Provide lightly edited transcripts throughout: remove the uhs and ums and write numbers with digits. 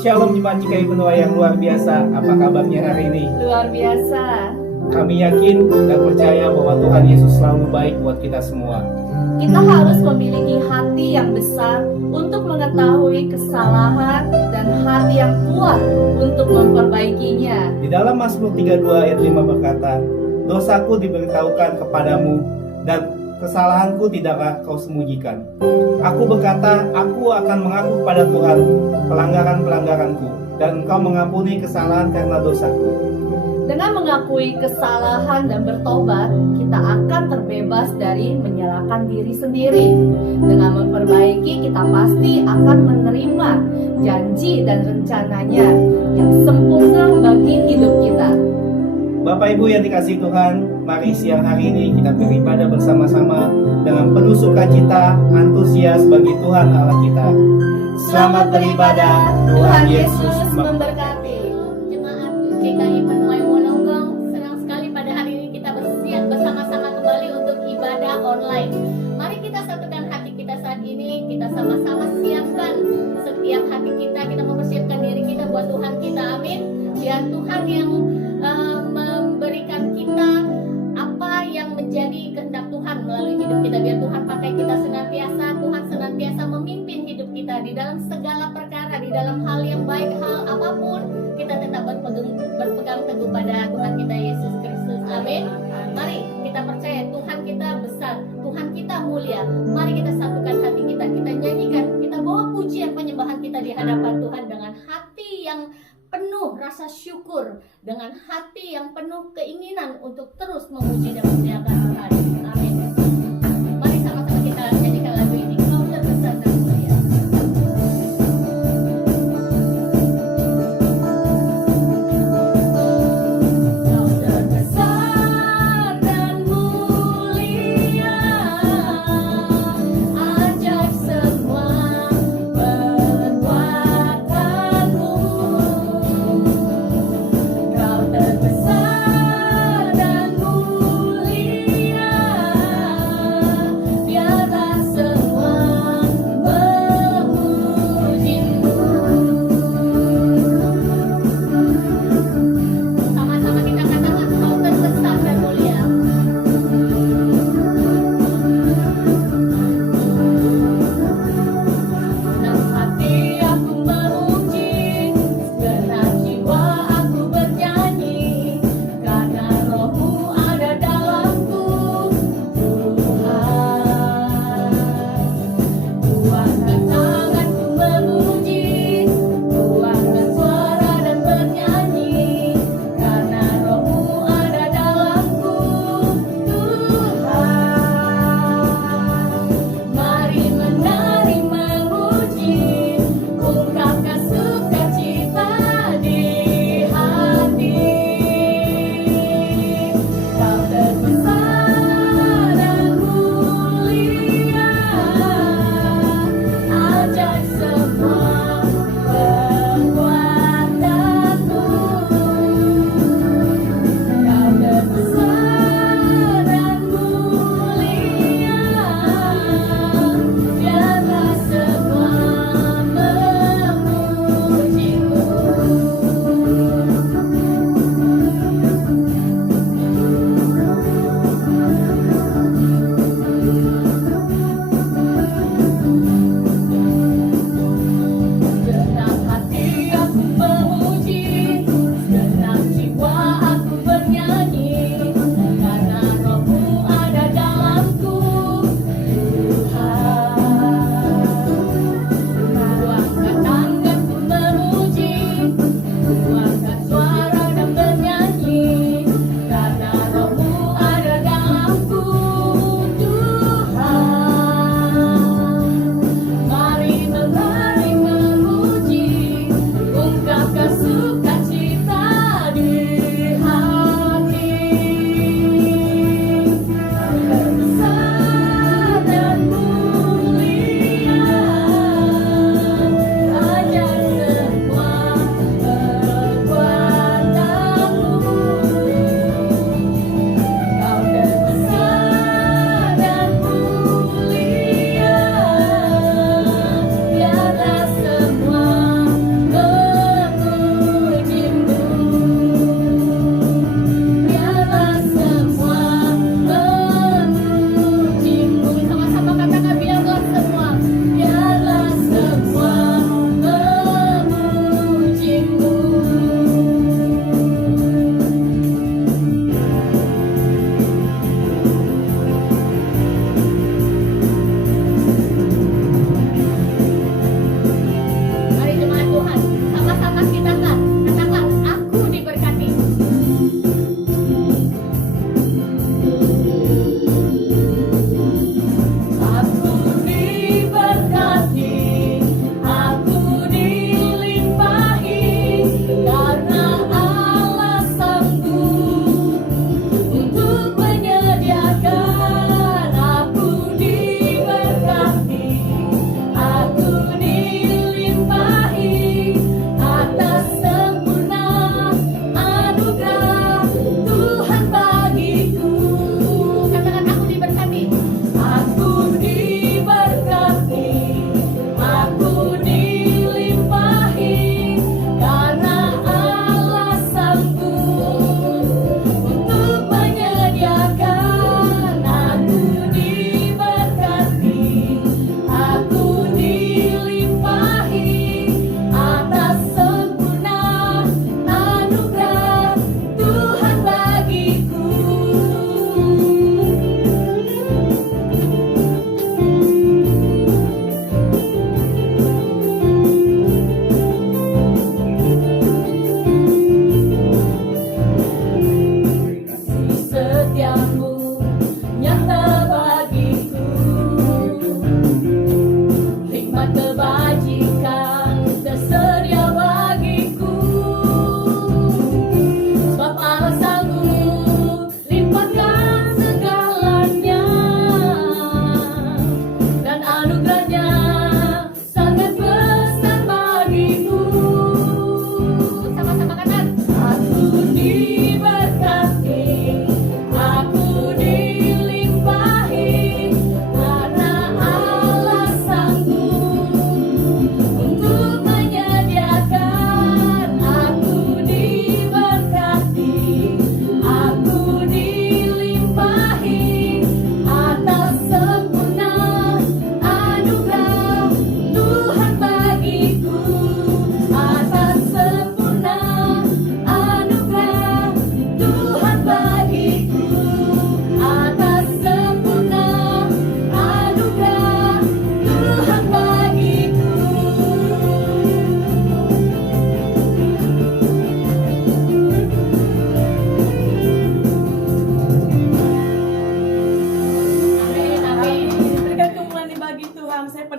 Shalom Jemaat GKI Benua yang luar biasa. Apa kabarnya hari ini? Luar biasa. Kami yakin dan percaya bahwa Tuhan Yesus selalu baik buat kita semua. Kita harus memiliki hati yang besar untuk mengetahui kesalahan dan hati yang kuat untuk memperbaikinya. Di dalam Mazmur 32 ayat 5 berkata, "Dosaku diberitahukan kepadamu dan kesalahanku tidaklah kau sembunyikan. Aku berkata, aku akan mengaku kepada Tuhan pelanggaran-pelanggaranku, dan Engkau mengampuni kesalahan karena dosaku." Dengan mengakui kesalahan dan bertobat, kita akan terbebas dari menyalahkan diri sendiri. Dengan memperbaiki, kita pasti akan menerima janji dan rencananya yang sempurna bagi hidup kita. Bapak Ibu yang dikasihi Tuhan, mari siang hari ini kita beribadah bersama-sama dengan penuh sukacita, antusias bagi Tuhan Allah kita. Selamat beribadah, Tuhan Yesus memberkati. Jemaat GKI Benua Wonogong, senang sekali pada hari ini kita bersiap bersama-sama kembali untuk ibadah online. Mari kita satukan hati kita saat ini, kita sama-sama siapkan setiap hati kita mempersiapkan diri kita buat Tuhan kita, amin. Biar Tuhan yang memberikan kita apa yang menjadi kehendak Tuhan melalui hidup kita. Biar Tuhan pakai kita senantiasa, Tuhan senantiasa memimpin hidup kita di dalam segala perkara, di dalam hal yang baik, hal apapun, kita tetap berpegang teguh pada Tuhan kita Yesus Kristus, amin. Mari kita percaya Tuhan kita besar, Tuhan kita mulia. Mari kita satukan hati kita nyanyikan, kita bawa pujian penyembahan kita di hadapan Tuhan dengan hati yang penuh rasa syukur, dengan hati yang penuh keinginan untuk terus memuji dan memuliakan Tuhan. Amin. Mari sama-sama kita nyanyikan lagu ini. Kau terbesar dan mulia. Kau terbesar dan mulia, ajaib semua perbuatanmu. Kau terbesar dan mulia,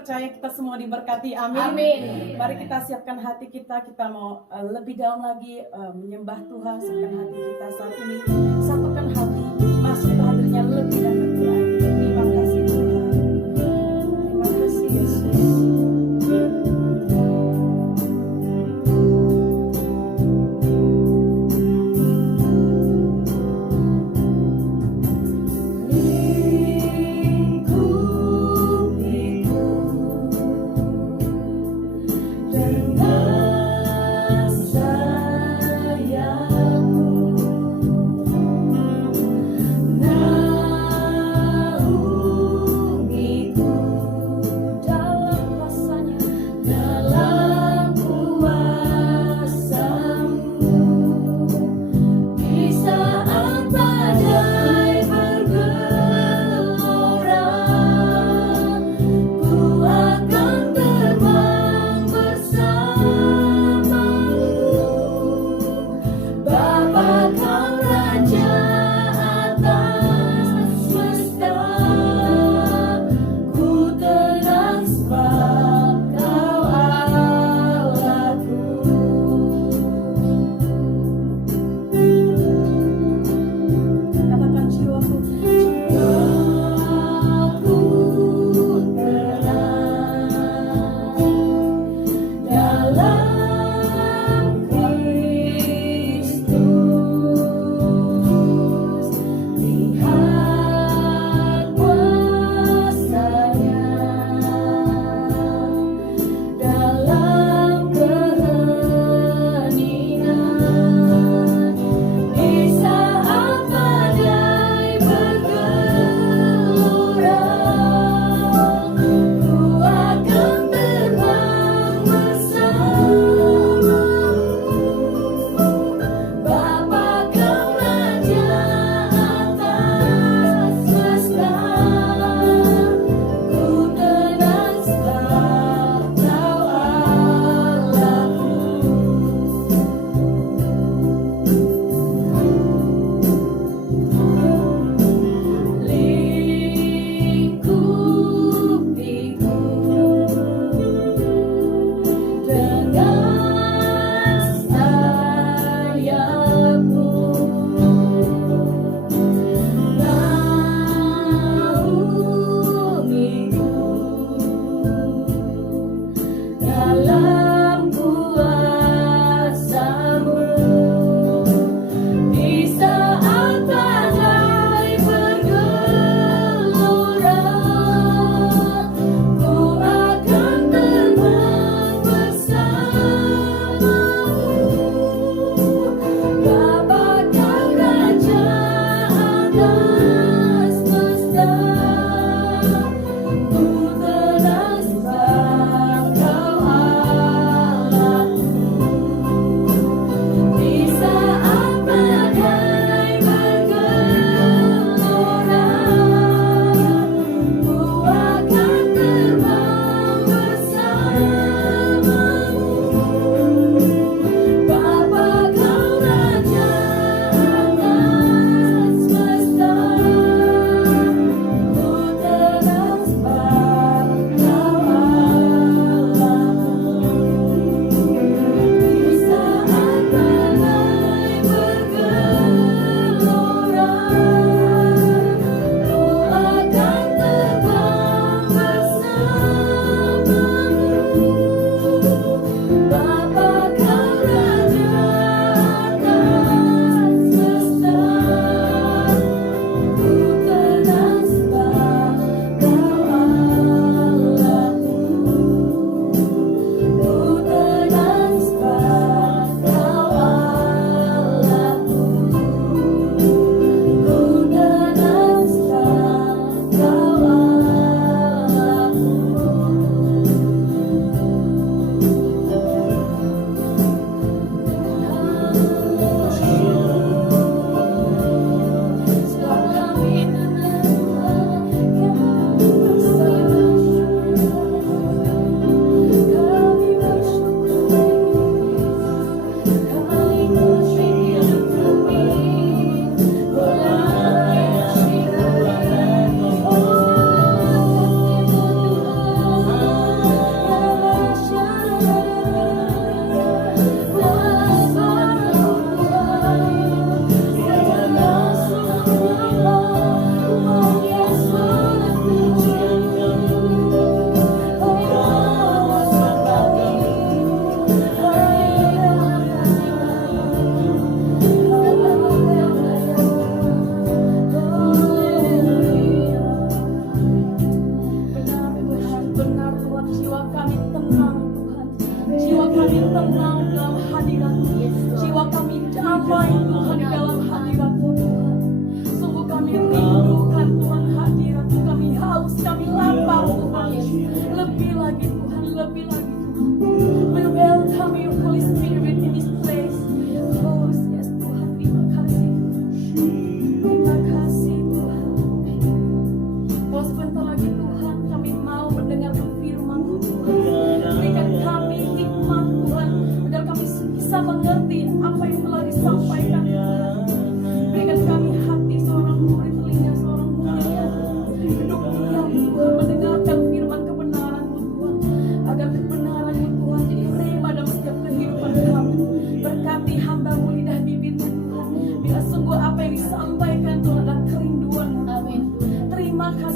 percaya kita semua diberkati. Amin. Amin. Mari kita siapkan hati kita. Kita mau lebih dalam lagi menyembah Tuhan. Siapkan hati kita saat ini. Satukan hati, masuk ke hadiratnya lebih dan lebih lagi. Terima kasih Tuhan. Terima kasih Yesus. Dengan sayangmu,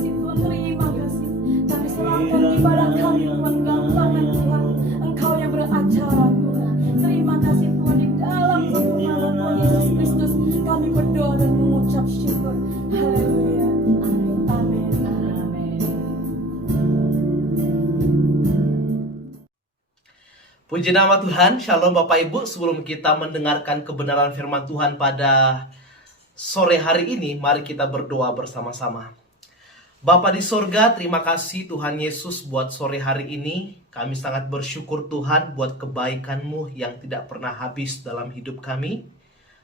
kasih Tuhan, terima kasih. Kami serahkan ibadah kami Tuhan dalam tangan Tuhan. Engkau yang beracara Tuhan. Terima kasih Tuhan, di dalam satu nama Tuhan Yesus Kristus kami berdoa dan mengucap syukur. Haleluya. Amin. Amin. Puji nama Tuhan, Shalom Bapak Ibu. Sebelum kita mendengarkan kebenaran firman Tuhan pada sore hari ini, mari kita berdoa bersama-sama. Bapa di sorga, terima kasih Tuhan Yesus buat sore hari ini. Kami sangat bersyukur Tuhan buat kebaikan-Mu yang tidak pernah habis dalam hidup kami.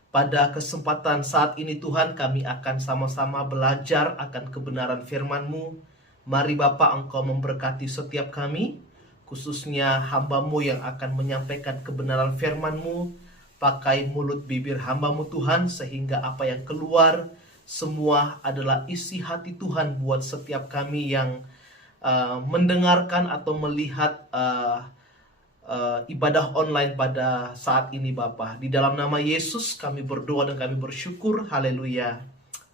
Pada kesempatan saat ini Tuhan, kami akan sama-sama belajar akan kebenaran firman-Mu. Mari Bapa, Engkau memberkati setiap kami, khususnya hamba-Mu yang akan menyampaikan kebenaran firman-Mu. Pakai mulut bibir hamba-Mu Tuhan, sehingga apa yang keluar semua adalah isi hati Tuhan buat setiap kami yang mendengarkan atau melihat ibadah online pada saat ini Bapa. Di dalam nama Yesus kami berdoa dan kami bersyukur. Haleluya.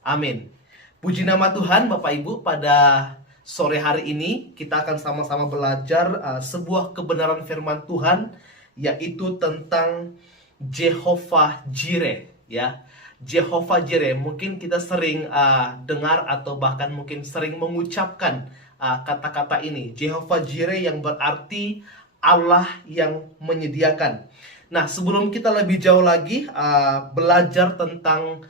Amin. Puji nama Tuhan Bapak Ibu. Pada sore hari ini kita akan sama-sama belajar sebuah kebenaran firman Tuhan, yaitu tentang Jehovah Jireh, ya. Jehovah Jireh, mungkin kita sering dengar atau bahkan mungkin sering mengucapkan kata-kata ini, Jehovah Jireh, yang berarti Allah yang menyediakan. Nah, sebelum kita lebih jauh lagi belajar tentang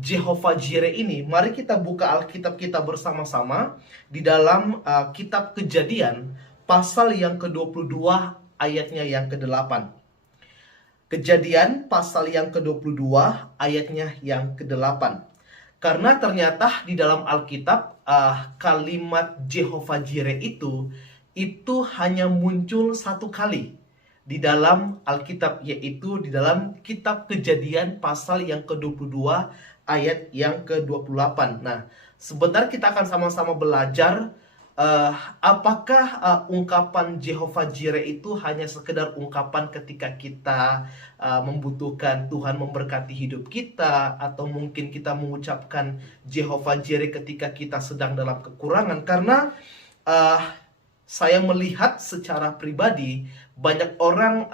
Jehovah Jireh ini, mari kita buka Alkitab kita bersama-sama di dalam kitab Kejadian pasal yang ke-22 ayatnya yang ke-8. Kejadian pasal yang ke-22 ayatnya yang ke-8. Karena ternyata di dalam Alkitab kalimat Jehovah Jireh itu hanya muncul satu kali di dalam Alkitab, yaitu di dalam kitab Kejadian pasal yang ke-22 ayat yang ke-28. Nah, sebentar kita akan sama-sama belajar apakah ungkapan Jehovah Jireh itu hanya sekedar ungkapan ketika kita membutuhkan Tuhan memberkati hidup kita, atau mungkin kita mengucapkan Jehovah Jireh ketika kita sedang dalam kekurangan. Karena saya melihat secara pribadi banyak orang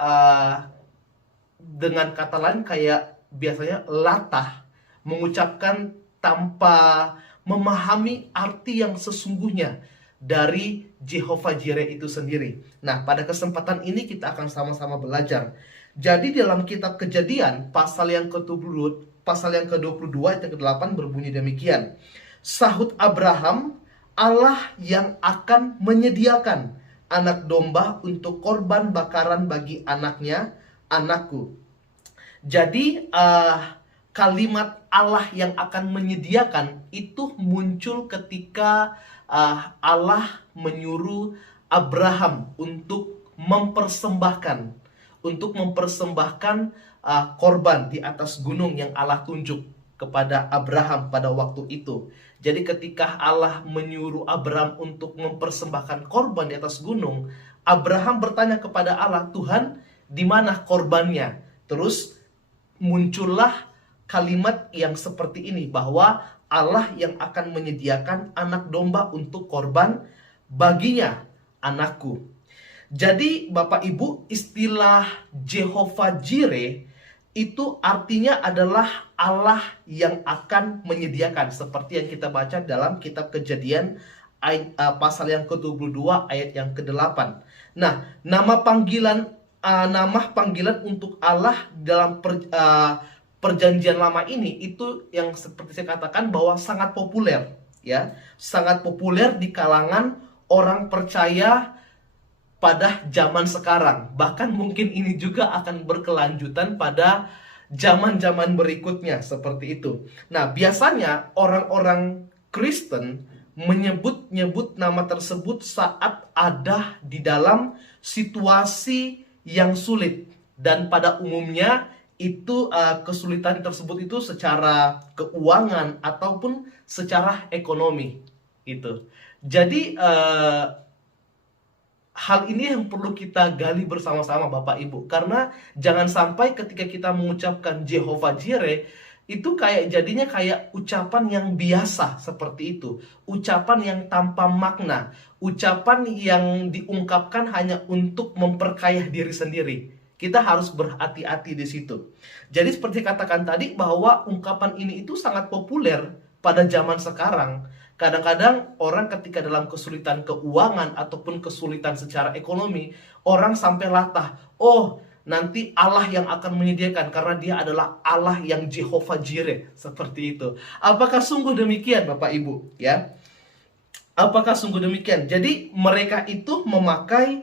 dengan kata lain kayak biasanya latah mengucapkan tanpa memahami arti yang sesungguhnya dari Jehovah Jireh itu sendiri. Nah, pada kesempatan ini kita akan sama-sama belajar. Jadi dalam kitab Kejadian pasal yang ke-22 ayat ke-8 berbunyi demikian. Sahut Abraham, Allah yang akan menyediakan anak domba untuk korban bakaran bagi anaknya, anakku. Jadi kalimat Allah yang akan menyediakan itu muncul ketika Allah menyuruh Abraham untuk mempersembahkan korban di atas gunung yang Allah tunjuk kepada Abraham pada waktu itu. Jadi ketika Allah menyuruh Abraham untuk mempersembahkan korban di atas gunung, Abraham bertanya kepada Allah, Tuhan, di mana korbannya? Terus muncullah kalimat yang seperti ini, bahwa Allah yang akan menyediakan anak domba untuk korban baginya, anakku. Jadi Bapak Ibu, istilah Jehovah Jireh itu artinya adalah Allah yang akan menyediakan, seperti yang kita baca dalam kitab Kejadian pasal yang ke-22 ayat yang ke-8. Nah, nama panggilan untuk Allah dalam Perjanjian Lama ini itu yang seperti saya katakan bahwa sangat populer, ya, sangat populer di kalangan orang percaya pada zaman sekarang. Bahkan mungkin ini juga akan berkelanjutan pada zaman-zaman berikutnya seperti itu. Nah, biasanya orang-orang Kristen menyebut nama tersebut saat ada di dalam situasi yang sulit, dan pada umumnya itu kesulitan tersebut itu secara keuangan ataupun secara ekonomi itu. Jadi hal ini yang perlu kita gali bersama-sama Bapak Ibu, karena jangan sampai ketika kita mengucapkan Jehovah Jireh itu kayak jadinya kayak ucapan yang biasa seperti itu. Ucapan yang tanpa makna, ucapan yang diungkapkan hanya untuk memperkaya diri sendiri. Kita harus berhati-hati di situ. Jadi seperti katakan tadi bahwa ungkapan ini itu sangat populer pada zaman sekarang. Kadang-kadang orang ketika dalam kesulitan keuangan ataupun kesulitan secara ekonomi, orang sampai latah, oh nanti Allah yang akan menyediakan karena dia adalah Allah yang Jehovah Jireh, seperti itu. Apakah sungguh demikian Bapak Ibu? Ya, apakah sungguh demikian? Jadi mereka itu memakai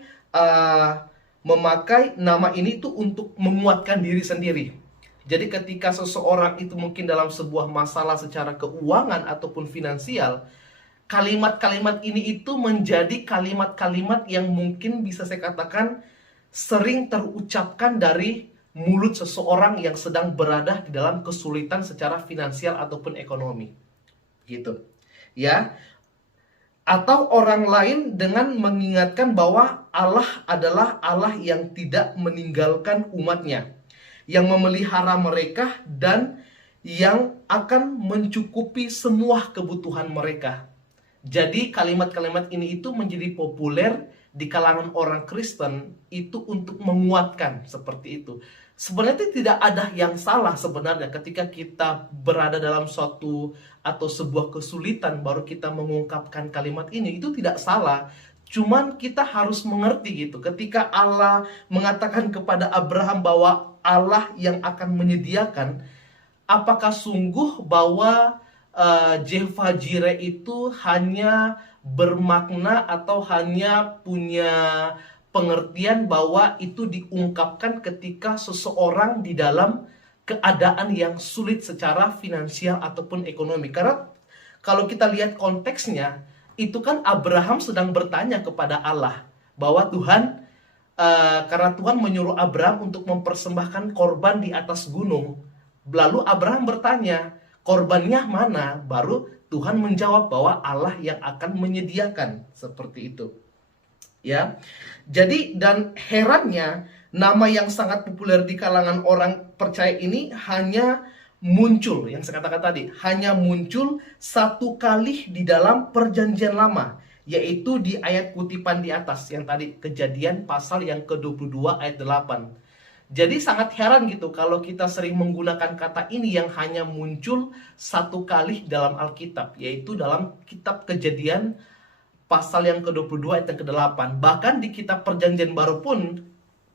nama ini tuh untuk menguatkan diri sendiri. Jadi ketika seseorang itu mungkin dalam sebuah masalah secara keuangan ataupun finansial, kalimat-kalimat ini itu menjadi kalimat-kalimat yang mungkin bisa saya katakan sering terucapkan dari mulut seseorang yang sedang berada di dalam kesulitan secara finansial ataupun ekonomi. Gitu. Ya. Atau orang lain dengan mengingatkan bahwa Allah adalah Allah yang tidak meninggalkan umatnya, yang memelihara mereka dan yang akan mencukupi semua kebutuhan mereka. Jadi kalimat-kalimat ini itu menjadi populer di kalangan orang Kristen itu untuk menguatkan seperti itu. Sebenarnya tidak ada yang salah sebenarnya ketika kita berada dalam suatu atau sebuah kesulitan baru kita mengungkapkan kalimat ini, itu tidak salah. Cuman kita harus mengerti gitu, ketika Allah mengatakan kepada Abraham bahwa Allah yang akan menyediakan, apakah sungguh bahwa Jehovah Jireh itu hanya bermakna atau hanya punya pengertian bahwa itu diungkapkan ketika seseorang di dalam keadaan yang sulit secara finansial ataupun ekonomi? Karena kalau kita lihat konteksnya, itu kan Abraham sedang bertanya kepada Allah bahwa Tuhan, karena Tuhan menyuruh Abraham untuk mempersembahkan korban di atas gunung. Lalu Abraham bertanya, korbannya mana? Baru Tuhan menjawab bahwa Allah yang akan menyediakan, seperti itu. Ya. Jadi dan herannya nama yang sangat populer di kalangan orang percaya ini hanya muncul, yang saya katakan tadi, hanya muncul satu kali di dalam Perjanjian Lama, yaitu di ayat kutipan di atas yang tadi, Kejadian pasal yang ke-22 ayat 8. Jadi sangat heran gitu kalau kita sering menggunakan kata ini yang hanya muncul satu kali dalam Alkitab, yaitu dalam kitab Kejadian pasal yang ke-22 ayat yang ke-8. Bahkan di kitab Perjanjian Baru pun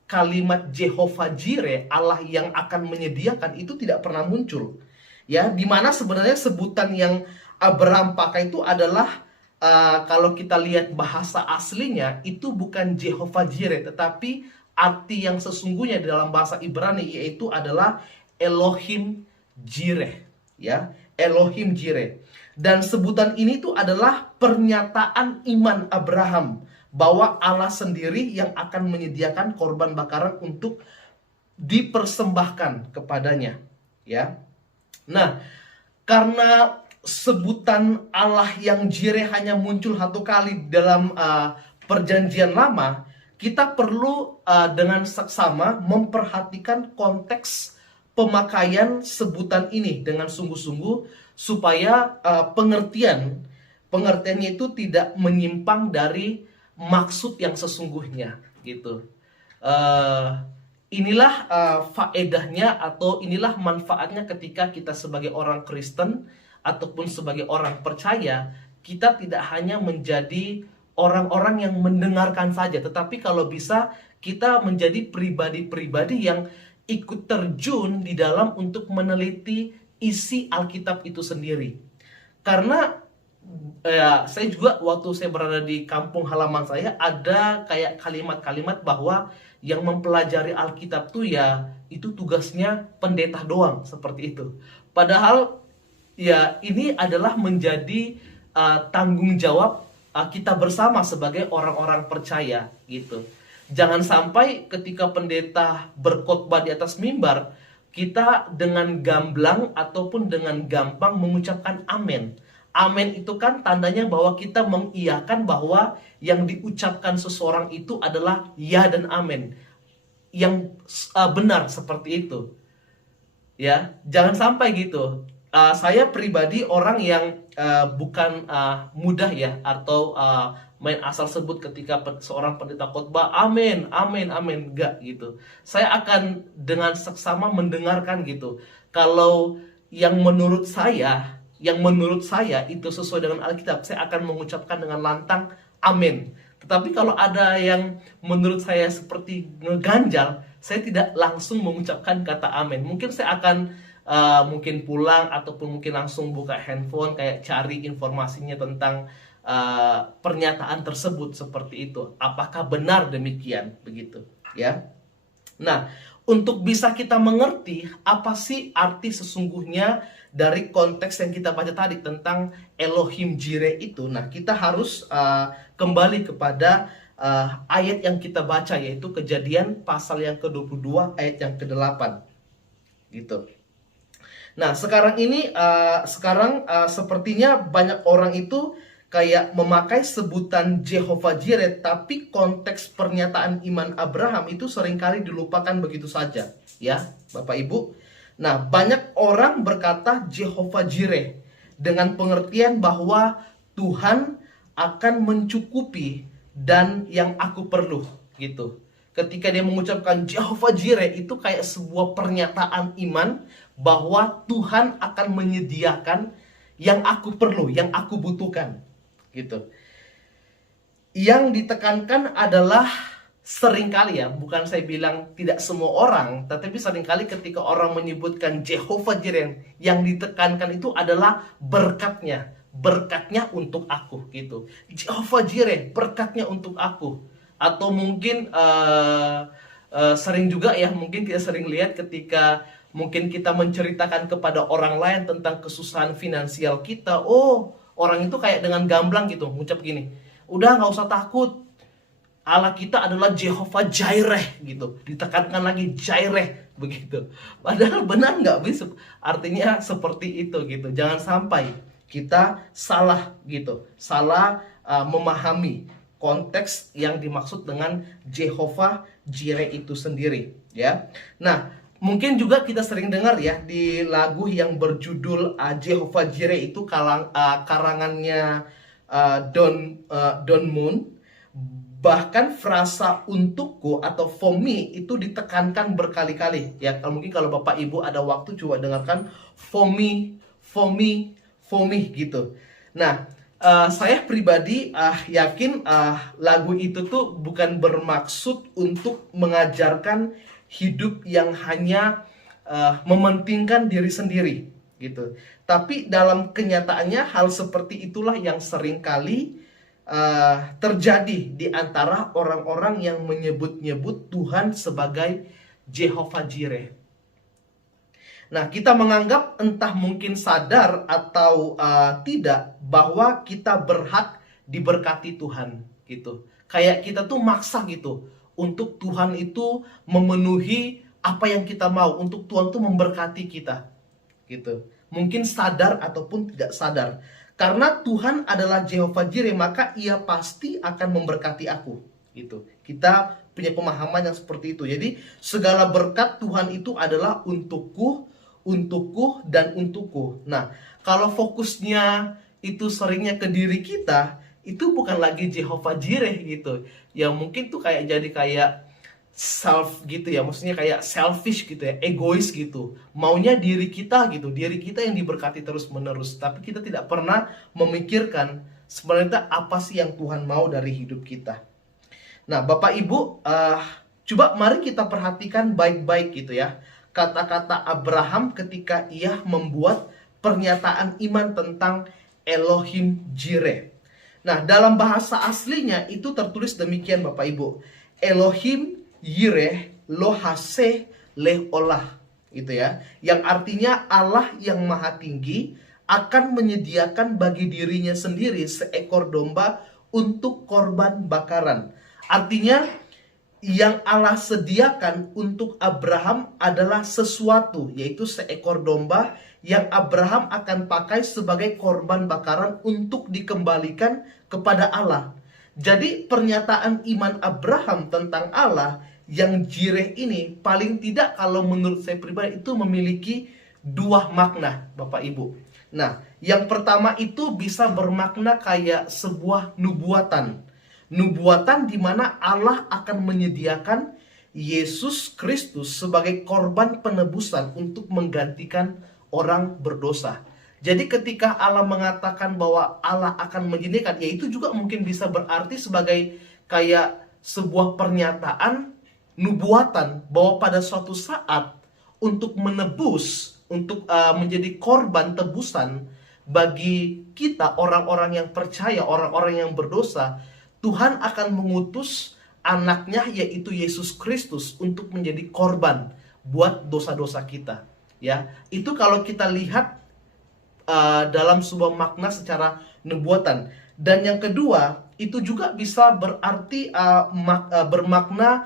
kalimat Jehovah Jireh, Allah yang akan menyediakan, itu tidak pernah muncul. Ya, di mana sebenarnya sebutan yang Abraham pakai itu adalah kalau kita lihat bahasa aslinya itu bukan Jehovah Jireh, tetapi arti yang sesungguhnya di dalam bahasa Ibrani yaitu adalah Elohim Jireh, ya, Elohim Jireh. Dan sebutan ini tuh adalah pernyataan iman Abraham bahwa Allah sendiri yang akan menyediakan korban bakaran untuk dipersembahkan kepadanya, ya. Nah, karena sebutan Allah yang Jireh hanya muncul satu kali dalam Perjanjian Lama, kita perlu dengan seksama memperhatikan konteks pemakaian sebutan ini dengan sungguh-sungguh supaya pengertiannya itu tidak menyimpang dari maksud yang sesungguhnya gitu. Inilah faedahnya atau inilah manfaatnya ketika kita sebagai orang Kristen ataupun sebagai orang percaya, kita tidak hanya menjadi orang-orang yang mendengarkan saja, tetapi kalau bisa kita menjadi pribadi-pribadi yang ikut terjun di dalam untuk meneliti isi Alkitab itu sendiri. Karena saya juga waktu saya berada di kampung halaman saya, ada kayak kalimat-kalimat bahwa yang mempelajari Alkitab tuh ya itu tugasnya pendeta doang, seperti itu. Padahal ya ini adalah menjadi tanggung jawab kita bersama sebagai orang-orang percaya gitu. Jangan sampai ketika pendeta berkhotbah di atas mimbar, kita dengan gamblang ataupun dengan gampang mengucapkan amin. Amin itu kan tandanya bahwa kita mengiyakan bahwa yang diucapkan seseorang itu adalah ya dan amin, yang benar seperti itu. Ya, jangan sampai gitu. Saya pribadi orang yang bukan mudah ya, atau main asal sebut ketika seorang pendeta khotbah, amin, amin, amin, enggak gitu. Saya akan dengan seksama mendengarkan gitu. Kalau yang menurut saya itu sesuai dengan Alkitab, saya akan mengucapkan dengan lantang amin. Tetapi kalau ada yang menurut saya seperti ngeganjal, saya tidak langsung mengucapkan kata amin. Mungkin saya akan mungkin pulang, ataupun mungkin langsung buka handphone kayak cari informasinya tentang pernyataan tersebut seperti itu. Apakah benar demikian begitu ya? Nah, untuk bisa kita mengerti apa sih arti sesungguhnya dari konteks yang kita baca tadi tentang Elohim Jireh itu, nah kita harus kembali kepada ayat yang kita baca, yaitu Kejadian pasal yang ke-22 ayat yang ke-8 gitu. Nah, sekarang ini sepertinya banyak orang itu kayak memakai sebutan Jehovah Jireh, tapi konteks pernyataan iman Abraham itu seringkali dilupakan begitu saja, ya, Bapak Ibu. Nah, banyak orang berkata Jehovah Jireh dengan pengertian bahwa Tuhan akan mencukupi dan yang aku perlu, gitu. Ketika dia mengucapkan Jehovah Jireh, itu kayak sebuah pernyataan iman bahwa Tuhan akan menyediakan yang aku perlu, yang aku butuhkan, gitu. Yang ditekankan adalah seringkali, ya, bukan saya bilang tidak semua orang, tetapi seringkali ketika orang menyebutkan Jehovah Jireh, yang ditekankan itu adalah berkatnya untuk aku, gitu. Jehovah Jireh, berkatnya untuk aku. Atau mungkin sering juga ya, mungkin kita sering lihat ketika mungkin kita menceritakan kepada orang lain tentang kesusahan finansial kita, oh, orang itu kayak dengan gamblang gitu ngucap gini, udah nggak usah takut, Allah kita adalah Jehovah Jireh gitu, ditekankan lagi Jireh begitu. Padahal benar nggak bisa, artinya seperti itu gitu. Jangan sampai kita salah gitu, salah memahami konteks yang dimaksud dengan Jehovah Jireh itu sendiri, ya. Nah, mungkin juga kita sering dengar ya di lagu yang berjudul Jehovah Jireh itu karangannya Don Moon. Bahkan frasa untukku atau for me itu ditekankan berkali-kali. Ya, mungkin kalau Bapak Ibu ada waktu coba dengarkan for me gitu. Nah, saya pribadi yakin lagu itu tuh bukan bermaksud untuk mengajarkan hidup yang hanya mementingkan diri sendiri gitu. Tapi dalam kenyataannya hal seperti itulah yang seringkali terjadi di antara orang-orang yang menyebut-nyebut Tuhan sebagai Jehovah Jireh. Nah, kita menganggap entah mungkin sadar atau tidak bahwa kita berhak diberkati Tuhan gitu. Kayak kita tuh maksa gitu untuk Tuhan itu memenuhi apa yang kita mau, untuk Tuhan tuh memberkati kita gitu. Mungkin sadar ataupun tidak sadar. Karena Tuhan adalah Jehovah Jireh, maka Ia pasti akan memberkati aku gitu. Kita punya pemahaman yang seperti itu. Jadi segala berkat Tuhan itu adalah untukku, dan untukku. Nah, kalau fokusnya itu seringnya ke diri kita, itu bukan lagi Jehovah Jireh gitu. Ya mungkin tuh jadi kayak self gitu ya, maksudnya kayak selfish gitu ya, egois gitu. Maunya diri kita gitu, diri kita yang diberkati terus menerus. Tapi kita tidak pernah memikirkan sebenarnya apa sih yang Tuhan mau dari hidup kita. Nah, Bapak Ibu, coba mari kita perhatikan baik-baik gitu ya kata-kata Abraham ketika ia membuat pernyataan iman tentang Elohim Jireh. Nah, dalam bahasa aslinya itu tertulis demikian Bapak Ibu. Elohim Jireh lo haseh leolah, gitu ya. Yang artinya Allah yang maha tinggi akan menyediakan bagi dirinya sendiri seekor domba untuk korban bakaran. Artinya yang Allah sediakan untuk Abraham adalah sesuatu, yaitu seekor domba yang Abraham akan pakai sebagai korban bakaran untuk dikembalikan kepada Allah. Jadi pernyataan iman Abraham tentang Allah yang jireh ini paling tidak kalau menurut saya pribadi itu memiliki dua makna, Bapak Ibu. Nah, yang pertama itu bisa bermakna kayak sebuah nubuatan. Nubuatan di mana Allah akan menyediakan Yesus Kristus sebagai korban penebusan untuk menggantikan orang berdosa. Jadi ketika Allah mengatakan bahwa Allah akan menyediakan, ya itu juga mungkin bisa berarti sebagai kayak sebuah pernyataan nubuatan bahwa pada suatu saat untuk menebus, untuk menjadi korban tebusan bagi kita orang-orang yang percaya, orang-orang yang berdosa, Tuhan akan mengutus anaknya yaitu Yesus Kristus untuk menjadi korban buat dosa-dosa kita. Ya, itu kalau kita lihat dalam sebuah makna secara nubuatan. Dan yang kedua, itu juga bisa berarti bermakna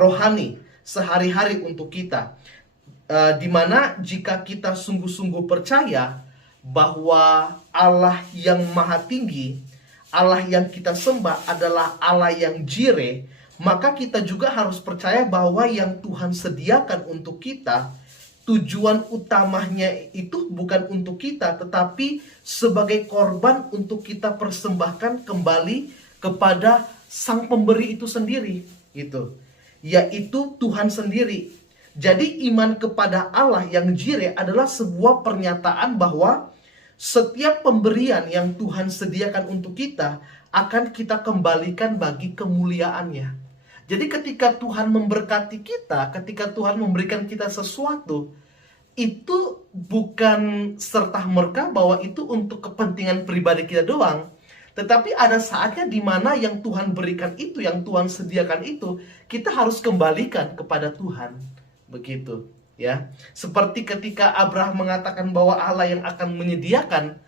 rohani sehari-hari untuk kita. Dimana jika kita sungguh-sungguh percaya bahwa Allah yang maha tinggi, Allah yang kita sembah adalah Allah yang jireh, maka kita juga harus percaya bahwa yang Tuhan sediakan untuk kita, tujuan utamanya itu bukan untuk kita, tetapi sebagai korban untuk kita persembahkan kembali kepada Sang Pemberi itu sendiri, gitu. Yaitu Tuhan sendiri. Jadi iman kepada Allah yang jireh adalah sebuah pernyataan bahwa setiap pemberian yang Tuhan sediakan untuk kita akan kita kembalikan bagi kemuliaannya. Jadi ketika Tuhan memberkati kita, ketika Tuhan memberikan kita sesuatu, itu bukan serta-merta bahwa itu untuk kepentingan pribadi kita doang. Tetapi ada saatnya di mana yang Tuhan berikan itu, yang Tuhan sediakan itu, kita harus kembalikan kepada Tuhan. Begitu, ya. Seperti ketika Abraham mengatakan bahwa Allah yang akan menyediakan,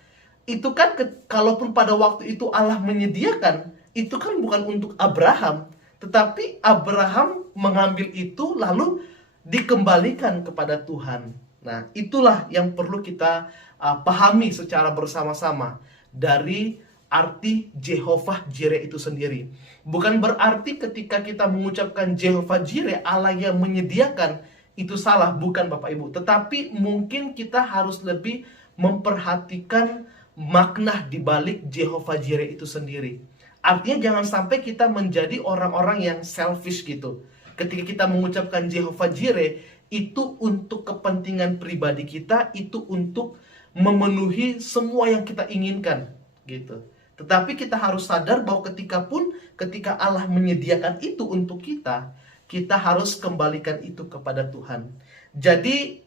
itu kan kalaupun pada waktu itu Allah menyediakan, itu kan bukan untuk Abraham, tetapi Abraham mengambil itu lalu dikembalikan kepada Tuhan. Nah, itulah yang perlu kita pahami secara bersama-sama dari arti Jehovah Jireh itu sendiri. Bukan berarti ketika kita mengucapkan Jehovah Jireh, Allah yang menyediakan, itu salah, bukan Bapak Ibu. Tetapi mungkin kita harus lebih memperhatikan makna di balik Jehovah Jireh itu sendiri. Artinya jangan sampai kita menjadi orang-orang yang selfish gitu. Ketika kita mengucapkan Jehovah Jireh, itu untuk kepentingan pribadi kita, itu untuk memenuhi semua yang kita inginkan gitu. Tetapi kita harus sadar bahwa ketika Allah menyediakan itu untuk kita, kita harus kembalikan itu kepada Tuhan. Jadi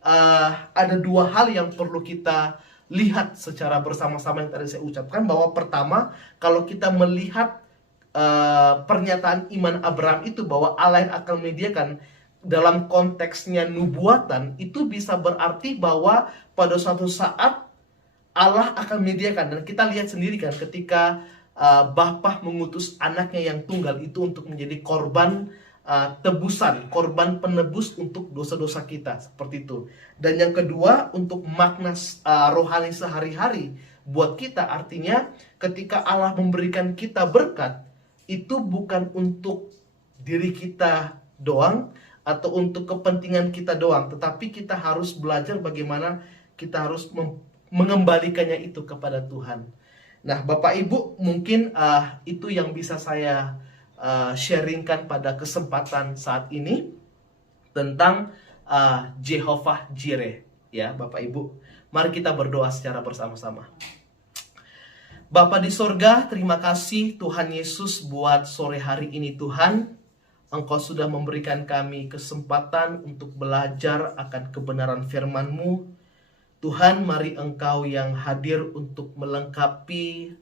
ada dua hal yang perlu kita lihat secara bersama-sama yang tadi saya ucapkan, bahwa pertama, kalau kita melihat pernyataan iman Abraham itu bahwa Allah yang akan menyediakan dalam konteksnya nubuatan, itu bisa berarti bahwa pada suatu saat Allah akan menyediakan. Dan kita lihat sendiri kan ketika Bapa mengutus anaknya yang tunggal itu untuk menjadi korban tebusan, korban penebus untuk dosa-dosa kita, seperti itu. Dan yang kedua, untuk makna rohani sehari-hari buat kita, artinya ketika Allah memberikan kita berkat, itu bukan untuk diri kita doang atau untuk kepentingan kita doang, tetapi kita harus belajar bagaimana kita harus mengembalikannya itu kepada Tuhan. Nah, Bapak Ibu, mungkin itu yang bisa saya sharingkan pada kesempatan saat ini tentang Jehovah Jireh, ya Bapak Ibu. Mari kita berdoa secara bersama-sama. Bapa di sorga, terima kasih Tuhan Yesus buat sore hari ini Tuhan. Engkau sudah memberikan kami kesempatan untuk belajar akan kebenaran firman-Mu. Tuhan, mari Engkau yang hadir untuk melengkapi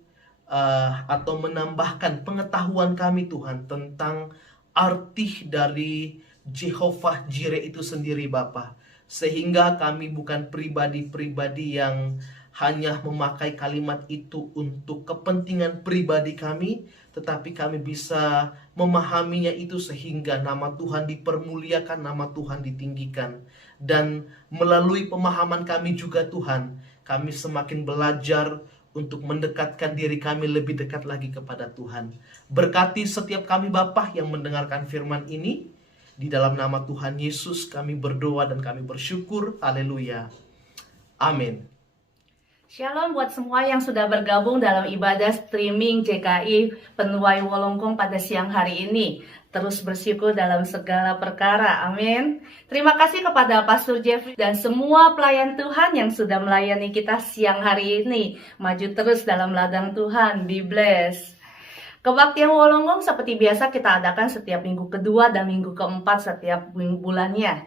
atau menambahkan pengetahuan kami Tuhan tentang arti dari Jehovah Jireh itu sendiri Bapa. Sehingga kami bukan pribadi-pribadi yang hanya memakai kalimat itu untuk kepentingan pribadi kami, tetapi kami bisa memahaminya itu sehingga nama Tuhan dipermuliakan, nama Tuhan ditinggikan. Dan melalui pemahaman kami juga Tuhan, kami semakin belajar untuk mendekatkan diri kami lebih dekat lagi kepada Tuhan. Berkati setiap kami Bapa yang mendengarkan firman ini, Di dalam nama Tuhan Yesus kami berdoa dan kami bersyukur. Haleluya. Amin. Shalom buat semua yang sudah bergabung dalam ibadah streaming JKI Penuai Wolongkong pada siang hari ini. Terus bersyukur dalam segala perkara. Amin. Terima kasih kepada Pastor Jeffrey dan semua pelayan Tuhan yang sudah melayani kita siang hari ini. Maju terus dalam ladang Tuhan. Be blessed. Kebaktian Wolongkong seperti biasa kita adakan setiap minggu kedua dan minggu keempat setiap minggu bulannya.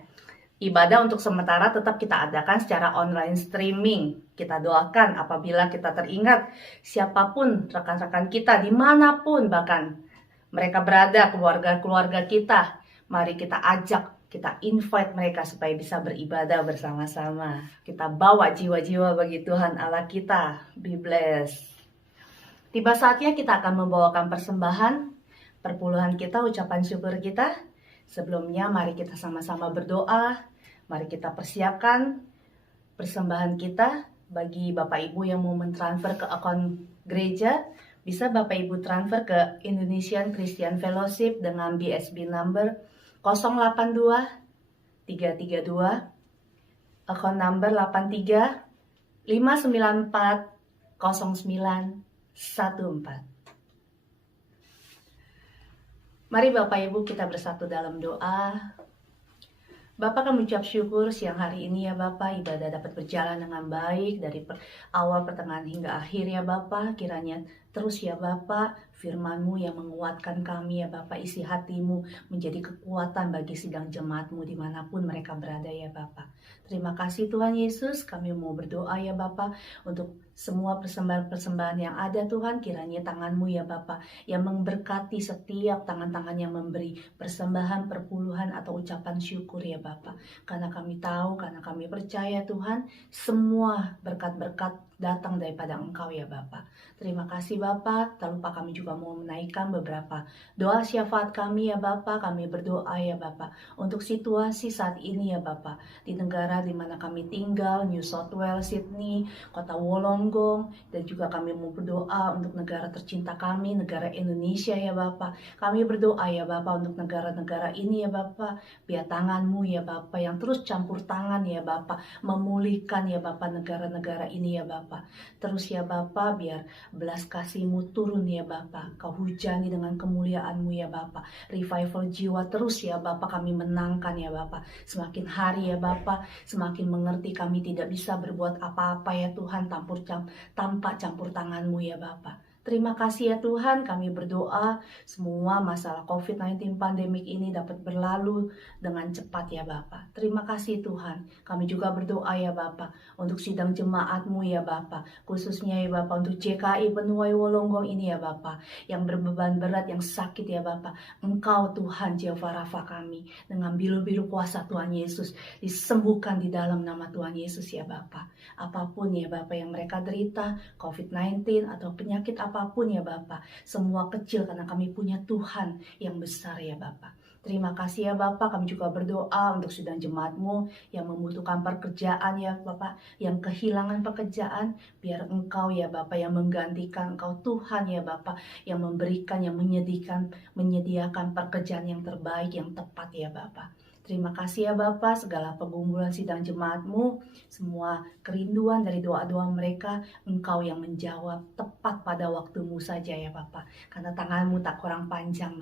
Ibadah untuk sementara tetap kita adakan secara online streaming. Kita doakan apabila kita teringat siapapun rekan-rekan kita dimanapun bahkan mereka berada, keluarga-keluarga kita, mari kita ajak, kita invite mereka supaya bisa beribadah bersama-sama. Kita bawa jiwa-jiwa bagi Tuhan Allah kita. Be blessed. Tiba saatnya kita akan membawakan persembahan, perpuluhan kita, ucapan syukur kita. Sebelumnya mari kita sama-sama berdoa. Mari kita persiapkan persembahan kita bagi Bapak Ibu yang mau mentransfer ke akun gereja. Bisa Bapak Ibu transfer ke Indonesian Christian Fellowship dengan BSB number 082 332 akun number 83 594 0914. Mari Bapak Ibu kita bersatu dalam doa. Bapak kami ucap syukur siang hari ini ya Bapak, ibadah dapat berjalan dengan baik dari awal pertengahan hingga akhir ya Bapak. Kiranya terus ya Bapak, firman-Mu yang menguatkan kami ya Bapak, isi hatimu menjadi kekuatan bagi sidang jemaat-Mu dimanapun mereka berada ya Bapak. Terima kasih Tuhan Yesus, kami mau berdoa ya Bapak untuk semua persembahan-persembahan yang ada Tuhan. Kiranya tangan-Mu ya Bapak yang memberkati setiap tangan-tangan yang memberi persembahan, perpuluhan atau ucapan syukur ya Bapak. Karena kami tahu, karena kami percaya Tuhan, semua berkat-berkat datang daripada Engkau ya Bapak. Terima kasih Bapak. Tak lupa kami juga mau menaikkan beberapa doa syafaat kami ya Bapak. Kami berdoa ya Bapak untuk situasi saat ini ya Bapak, di negara di mana kami tinggal, New South Wales, Sydney, kota Wollongong, dan juga kami mau berdoa untuk negara tercinta kami, negara Indonesia ya Bapak. Kami berdoa ya Bapak untuk negara-negara ini ya Bapak. Biar tangan-Mu ya Bapak yang terus campur tangan ya Bapak, memulihkan ya Bapak negara-negara ini ya Bapak. Terus ya Bapak, biar belas kasih-Mu turun ya Bapak. Kau hujani dengan kemuliaan-Mu ya Bapak. Revival jiwa terus ya Bapak kami menangkan ya Bapak. Semakin hari ya Bapak, semakin mengerti kami tidak bisa berbuat apa-apa ya Tuhan tanpa campur tangan-Mu ya Bapak. Terima kasih ya Tuhan, kami berdoa semua masalah COVID-19 pandemik ini dapat berlalu dengan cepat ya Bapak. Terima kasih Tuhan, kami juga berdoa ya Bapak untuk sidang jemaat-Mu ya Bapak. Khususnya ya Bapak untuk JKI Penuai Wolongkong ini ya Bapak, yang berbeban berat, yang sakit ya Bapak. Engkau Tuhan Jehovah Rafa kami, dengan biru-biru kuasa Tuhan Yesus, disembuhkan di dalam nama Tuhan Yesus ya Bapak. Apapun ya Bapak yang mereka derita, COVID-19 atau penyakit apapun ya Bapak, semua kecil karena kami punya Tuhan yang besar ya Bapak. Terima kasih ya Bapak, kami juga berdoa untuk sidang jemaat-Mu yang membutuhkan pekerjaan ya Bapak, yang kehilangan pekerjaan, biar Engkau ya Bapak yang menggantikan, Engkau Tuhan ya Bapak yang memberikan, yang menyediakan pekerjaan yang terbaik, yang tepat ya Bapak. Terima kasih ya Bapak, segala pergumulan sidang jemaat-Mu, semua kerinduan dari doa-doa mereka, Engkau yang menjawab tepat pada waktu-Mu saja ya Bapak. Karena tangan-Mu tak kurang panjang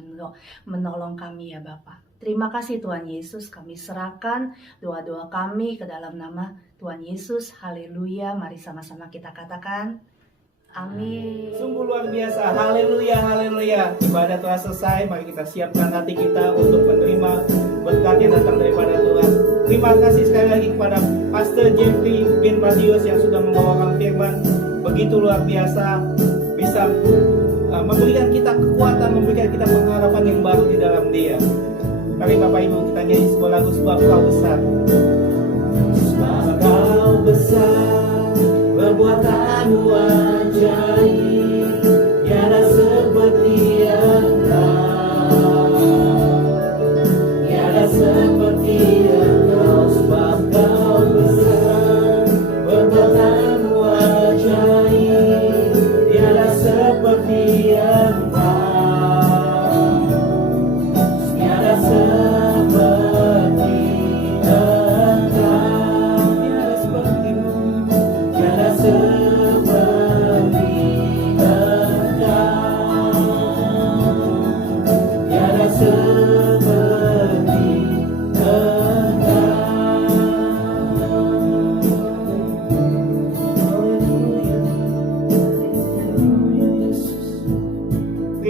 menolong kami ya Bapak. Terima kasih Tuhan Yesus, kami serahkan doa-doa kami ke dalam nama Tuhan Yesus. Haleluya, mari sama-sama kita katakan. Amin. Sungguh luar biasa. Haleluya, haleluya. Ibadah telah selesai. Mari kita siapkan hati kita untuk menerima berkat yang datang daripada Tuhan. Terima kasih sekali lagi kepada Pastor Jeffrey bin Matius yang sudah membawakan firman. Begitu luar biasa. Bisa memberikan kita kekuatan, memberikan kita pengharapan yang baru di dalam Dia. Mari Bapak Ibu kita nyanyi sebuah lagu, sebab Kau besar. Sebab Kau besar, perbuatanmu ajaib, tiada seperti Engkau, tiada seperti Engkau. Sebab Kau besar, perbuatanmu ajaib, tiada seperti Engkau, tiada seperti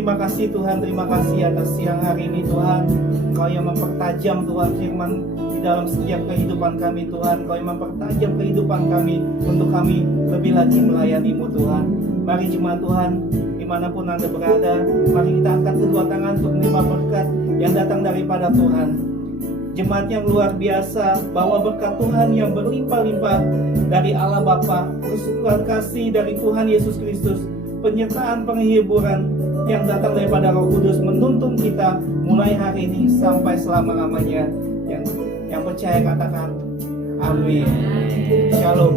terima kasih Tuhan, terima kasih atas siang hari ini Tuhan. Engkau yang mempertajam Tuhan firman di dalam setiap kehidupan kami Tuhan. Engkau yang mempertajam kehidupan kami untuk kami lebih lagi melayani-Mu Tuhan. Mari jemaat Tuhan, dimanapun Anda berada, mari kita angkat kedua tangan untuk menerima berkat yang datang daripada Tuhan. Jemaat yang luar biasa, bawa berkat Tuhan yang berlimpah-limpah dari Allah Bapa, kesukaan kasih dari Tuhan Yesus Kristus, penyertaan penghiburan yang datang daripada Roh Kudus menuntun kita mulai hari ini sampai selama-lamanya. Yang percaya katakan amin. Shalom.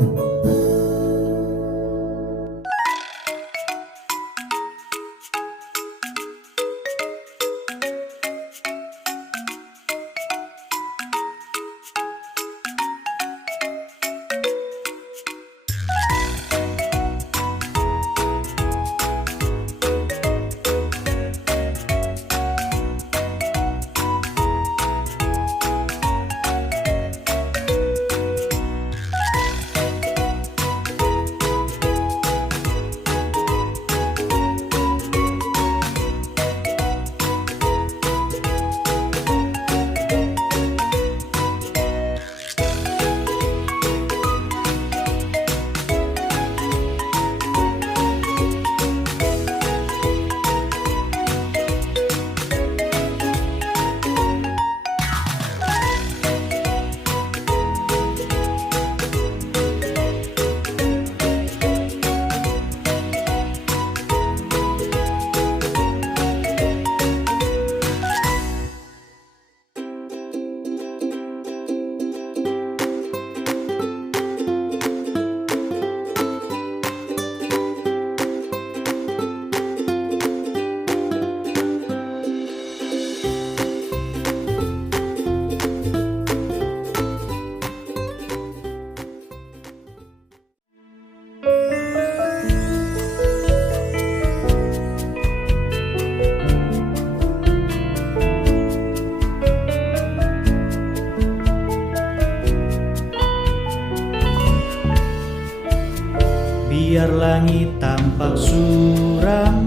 Biar langit tampak suram,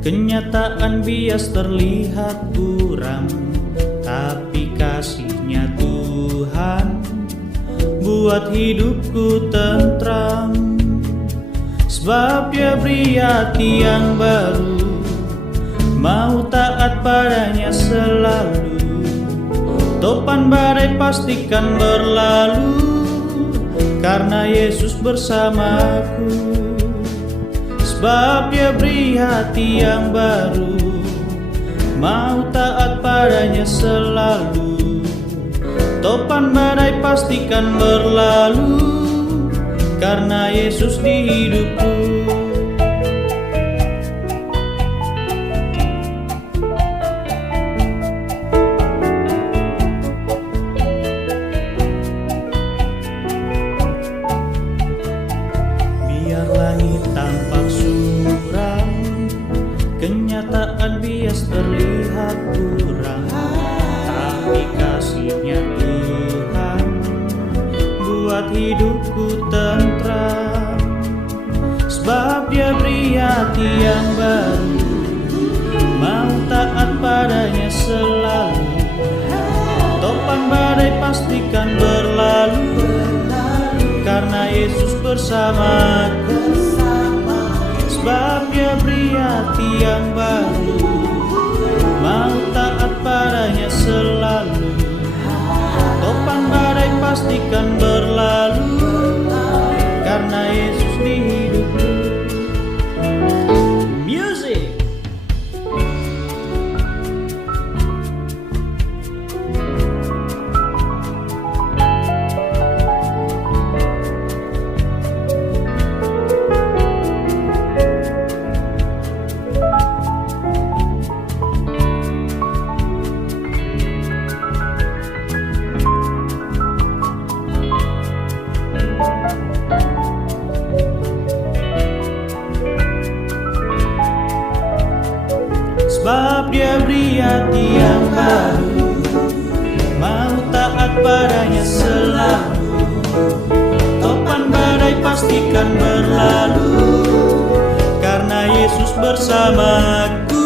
kenyataan bias terlihat buram, tapi kasih-Nya Tuhan buat hidupku tentram. Sebab Dia beri hati yang baru, mau taat padanya selalu. Topan badai pastikan berlalu, karena Yesus bersamaku. Sebab Dia beri hati yang baru, mau taat padanya selalu. Topan badai pastikan berlalu, karena Yesus di hidupku. Biar langit tampak suram, kenyataan bias terlihat kurang, tapi kasih-Nya Tuhan buat hidupku tentram. Sebab Dia beri hati yang baru, mau taat padanya selalu. Topan badai pastikan berlalu, karena Yesus bersamaku. Sebab Dia beri hati yang baru, mau taat padanya selalu. Topan badai pastikan berlalu, karena Yesus di hidupku. Music. Sebab Dia beri hati yang baru, mau taat padanya selalu. Topan badai pastikan berlalu, karena Yesus bersamaku.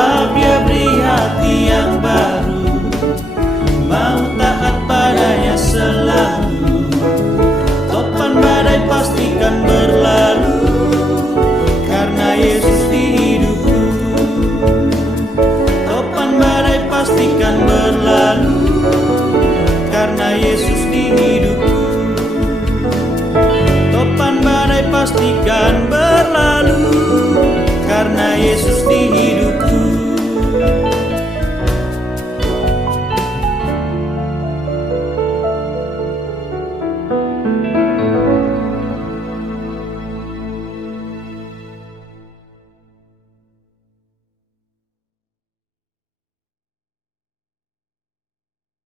sebab Dia beri hati yang baru, mau taat padanya selalu. Topan badai pastikan berlalu, karena Yesus di hidupku. Topan badai pastikan berlalu, karena Yesus di hidupku. Topan badai pastikan berlalu,